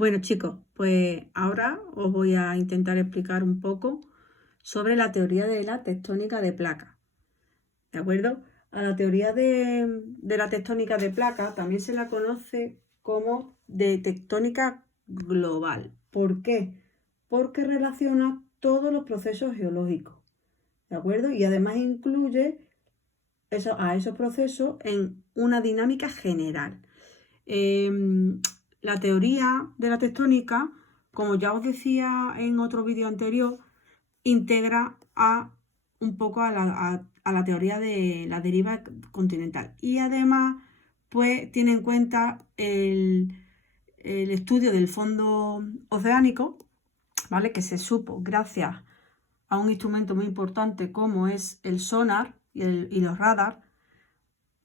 Bueno, chicos, pues ahora os voy a intentar explicar un poco sobre la teoría de la tectónica de placas. ¿De acuerdo? A la teoría de la tectónica de placas también se la conoce como de tectónica global. ¿Por qué? Porque relaciona todos los procesos geológicos. ¿De acuerdo? Y además incluye a esos procesos en una dinámica general. La teoría de la tectónica, como ya os decía en otro vídeo anterior, integra un poco a la teoría de la deriva continental. Y además, pues tiene en cuenta el estudio del fondo oceánico, ¿vale? Que se supo gracias a un instrumento muy importante como es el sonar y los radar,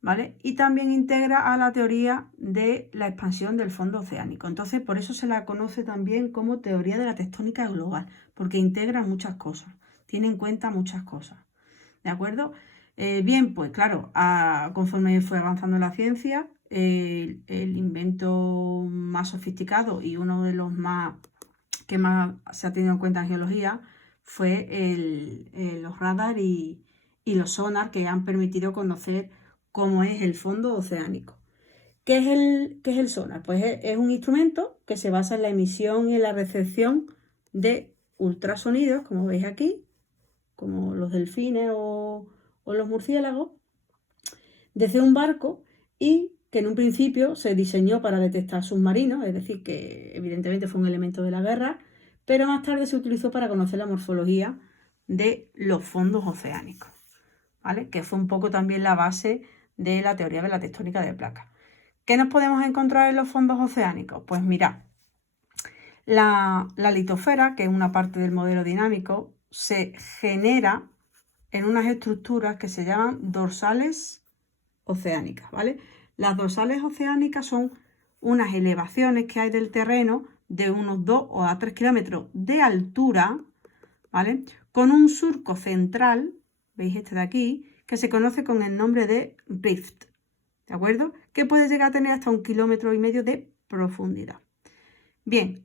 ¿vale? Y también integra a la teoría de la expansión del fondo oceánico. Entonces, por eso se la conoce también como teoría de la tectónica global, porque integra muchas cosas, tiene en cuenta muchas cosas, ¿de acuerdo? Bien, pues claro, conforme fue avanzando la ciencia, el invento más sofisticado y uno de los que más se ha tenido en cuenta en geología fue los radar y los sonar, que han permitido conocer cómo es el fondo oceánico. ¿Qué es el sonar? Pues es un instrumento que se basa en la emisión y en la recepción de ultrasonidos, como veis aquí, como los delfines o los murciélagos, desde un barco, y que en un principio se diseñó para detectar submarinos, es decir, que evidentemente fue un elemento de la guerra, pero más tarde se utilizó para conocer la morfología de los fondos oceánicos, ¿vale? Que fue un poco también la base de la teoría de la tectónica de placas. ¿Qué nos podemos encontrar en los fondos oceánicos? Pues mirad, la litosfera, que es una parte del modelo dinámico, se genera en unas estructuras que se llaman dorsales oceánicas, ¿vale? Las dorsales oceánicas son unas elevaciones que hay del terreno de unos 2 o a 3 kilómetros de altura, ¿vale? Con un surco central, veis este de aquí, que se conoce con el nombre de rift, ¿de acuerdo? Que puede llegar a tener hasta 1,5 kilómetros de profundidad. Bien,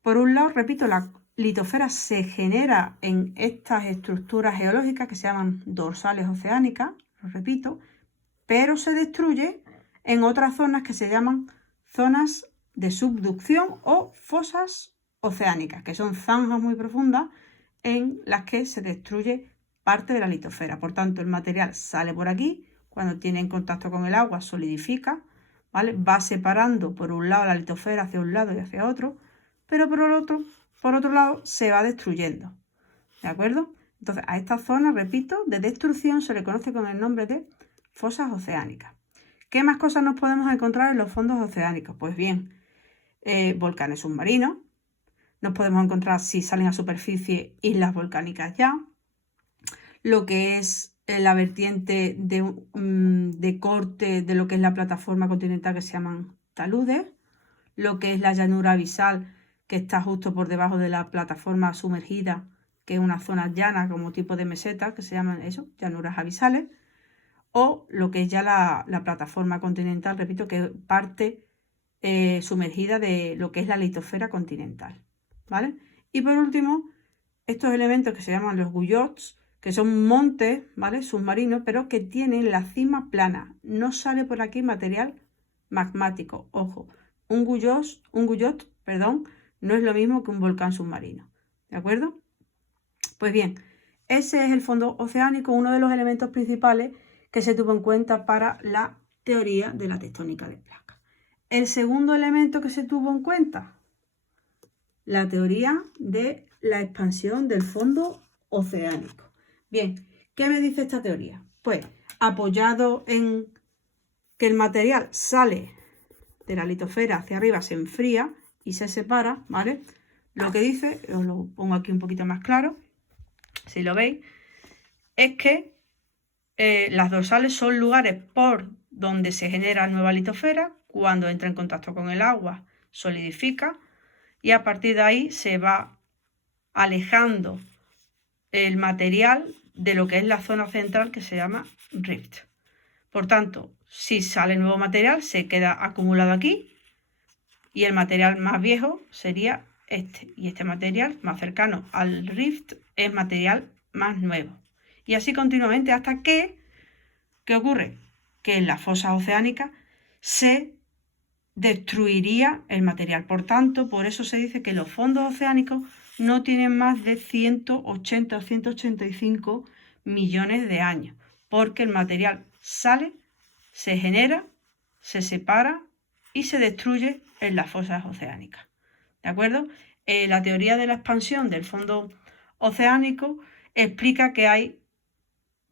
por un lado, repito, la litosfera se genera en estas estructuras geológicas que se llaman dorsales oceánicas, lo repito, pero se destruye en otras zonas que se llaman zonas de subducción o fosas oceánicas, que son zanjas muy profundas en las que se destruye parte de la litosfera. Por tanto, el material sale por aquí, cuando tiene en contacto con el agua solidifica, ¿vale? Va separando por un lado la litosfera hacia un lado y hacia otro, pero por otro lado se va destruyendo, ¿de acuerdo? Entonces, a esta zona, repito, de destrucción se le conoce con el nombre de fosas oceánicas. ¿Qué más cosas nos podemos encontrar en los fondos oceánicos? Pues bien, volcanes submarinos. Nos podemos encontrar, si salen a superficie, islas volcánicas ya. Lo que es la vertiente de corte de lo que es la plataforma continental, que se llaman taludes. Lo que es la llanura abisal, que está justo por debajo de la plataforma sumergida, que es una zona llana como tipo de meseta, que se llaman eso, llanuras abisales. O lo que es ya la plataforma continental, repito, que es parte sumergida de lo que es la litosfera continental, ¿vale? Y por último, estos elementos que se llaman los guyyots, que son montes, ¿vale? Submarinos, pero que tienen la cima plana. No sale por aquí material magmático. Ojo, un guyyot, perdón, no es lo mismo que un volcán submarino, ¿de acuerdo? Pues bien, ese es el fondo oceánico, uno de los elementos principales que se tuvo en cuenta para la teoría de la tectónica de placas. El segundo elemento que se tuvo en cuenta, la teoría de la expansión del fondo oceánico. Bien, ¿qué me dice esta teoría? Pues apoyado en que el material sale de la litosfera hacia arriba, se enfría y se separa, ¿vale? Lo que dice, os lo pongo aquí un poquito más claro, si lo veis, es que las dorsales son lugares por donde se genera nueva litosfera. Cuando entra en contacto con el agua, solidifica, y a partir de ahí se va alejando el material de lo que es la zona central, que se llama rift. Por tanto, si sale nuevo material, se queda acumulado aquí, y el material más viejo sería este, y este material más cercano al rift es material más nuevo. Y así continuamente hasta que, ¿qué ocurre? Que en las fosas oceánicas se destruiría el material. Por tanto, por eso se dice que los fondos oceánicos no tienen más de 180 o 185 millones de años, porque el material sale, se genera, se separa y se destruye en las fosas oceánicas. ¿De acuerdo? La teoría de la expansión del fondo oceánico explica que hay,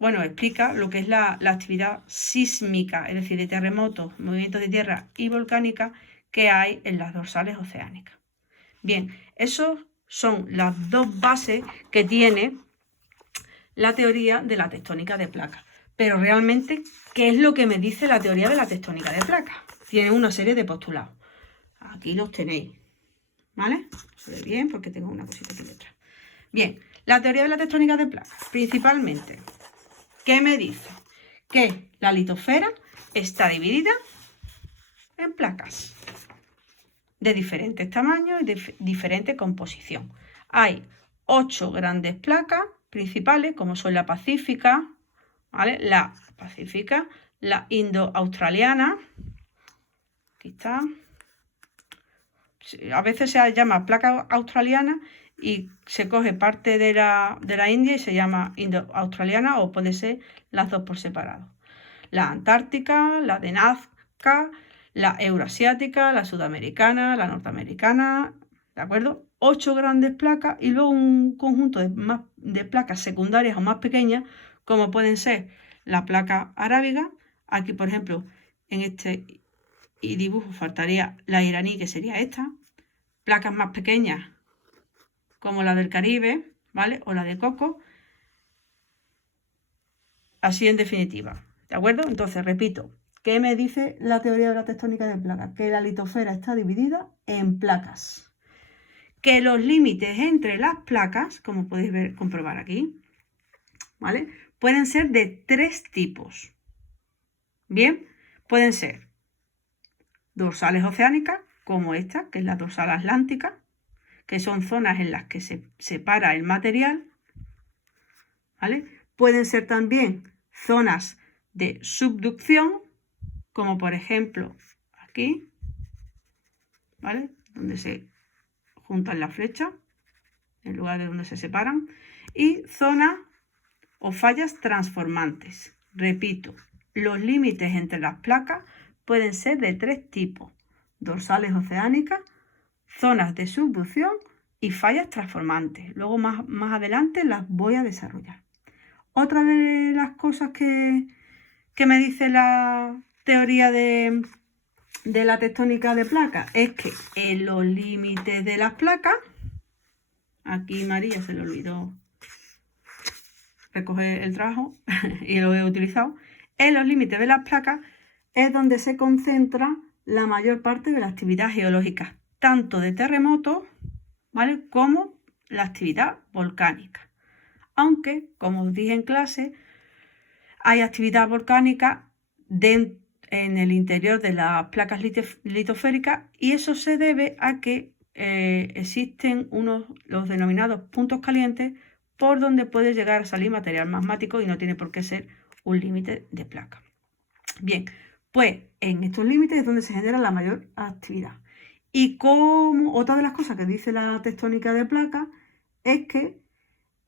explica lo que es la actividad sísmica, es decir, de terremotos, movimientos de tierra y volcánica que hay en las dorsales oceánicas. Bien, esas son las dos bases que tiene la teoría de la tectónica de placas. Pero realmente, ¿qué es lo que me dice la teoría de la tectónica de placas? Tiene una serie de postulados. Aquí los tenéis, ¿vale? Se ve bien porque tengo una cosita aquí detrás. Bien, la teoría de la tectónica de placas, principalmente, ¿qué me dice? Que la litosfera está dividida en placas de diferentes tamaños y de diferente composición. Hay 8 grandes placas principales, como son la pacífica, ¿vale? La pacífica, la indo-australiana, aquí está. A veces se llama placa australiana y se coge parte de la India y se llama indo-australiana, o puede ser las dos por separado. La antártica, la de Nazca, la euroasiática, la sudamericana, la norteamericana, ¿de acuerdo? 8 grandes placas y luego un conjunto de placas secundarias o más pequeñas, como pueden ser la placa arábiga. Aquí, por ejemplo, en este dibujo faltaría la iraní, que sería esta. Placas más pequeñas, como la del Caribe, ¿vale? O la de Coco. Así en definitiva, ¿de acuerdo? Entonces, repito, ¿qué me dice la teoría de la tectónica de placas? Que la litosfera está dividida en placas. Que los límites entre las placas, como podéis ver, comprobar aquí, ¿vale? Pueden ser de 3 tipos. Bien, pueden ser dorsales oceánicas, como esta, que es la dorsal atlántica, que son zonas en las que se separa el material, ¿vale? Pueden ser también zonas de subducción, como por ejemplo aquí, ¿vale? Donde se juntan las flechas, en lugar de donde se separan, y zonas o fallas transformantes. Repito, los límites entre las placas pueden ser de 3 tipos: dorsales oceánicas, zonas de subducción y fallas transformantes. Luego más adelante las voy a desarrollar. Otra de las cosas que me dice la teoría de la tectónica de placas es que en los límites de las placas, aquí María se le olvidó recoger el trabajo y lo he utilizado, en los límites de las placas es donde se concentra la mayor parte de la actividad geológica, tanto de terremotos, ¿vale?, como la actividad volcánica. Aunque, como os dije en clase, hay actividad volcánica en el interior de las placas litosféricas, y eso se debe a que existen los denominados puntos calientes por donde puede llegar a salir material magmático y no tiene por qué ser un límite de placa. Bien, pues en estos límites es donde se genera la mayor actividad. Y como otra de las cosas que dice la tectónica de placas es que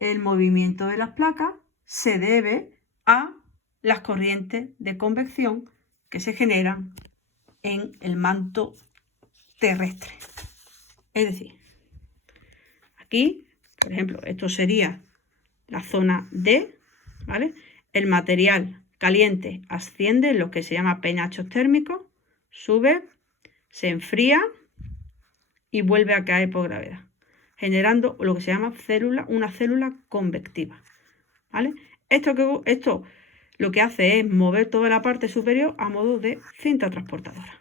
el movimiento de las placas se debe a las corrientes de convección que se generan en el manto terrestre. Es decir, aquí, por ejemplo, esto sería la zona D, ¿vale? El material caliente asciende en lo que se llama penachos térmicos, sube, se enfría y vuelve a caer por gravedad, generando lo que se llama una célula convectiva, ¿vale? Esto lo que hace es mover toda la parte superior a modo de cinta transportadora.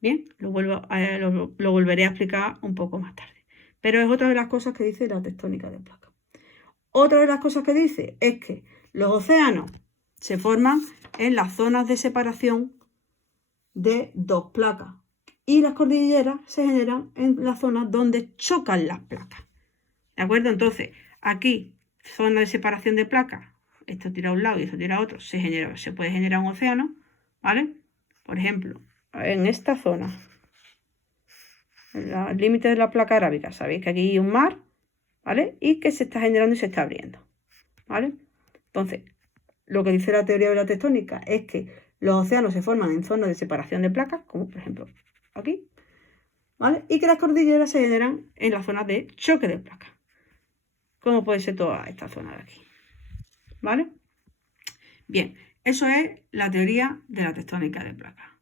Bien, lo volveré a explicar un poco más tarde. Pero es otra de las cosas que dice la tectónica de placas. Otra de las cosas que dice es que los océanos se forman en las zonas de separación de 2 placas, y las cordilleras se generan en las zonas donde chocan las placas. ¿De acuerdo? Entonces, aquí, zona de separación de placas, esto tira a un lado y esto tira a otro, se puede generar un océano, ¿vale? Por ejemplo, en esta zona, el límite de la placa arábica, sabéis que aquí hay un mar, ¿vale? Y que se está generando y se está abriendo, ¿vale? Entonces, lo que dice la teoría de la tectónica es que los océanos se forman en zonas de separación de placas, como por ejemplo aquí, ¿vale? Y que las cordilleras se generan en las zonas de choque de placas, como puede ser toda esta zona de aquí, ¿vale? Bien, eso es la teoría de la tectónica de placas.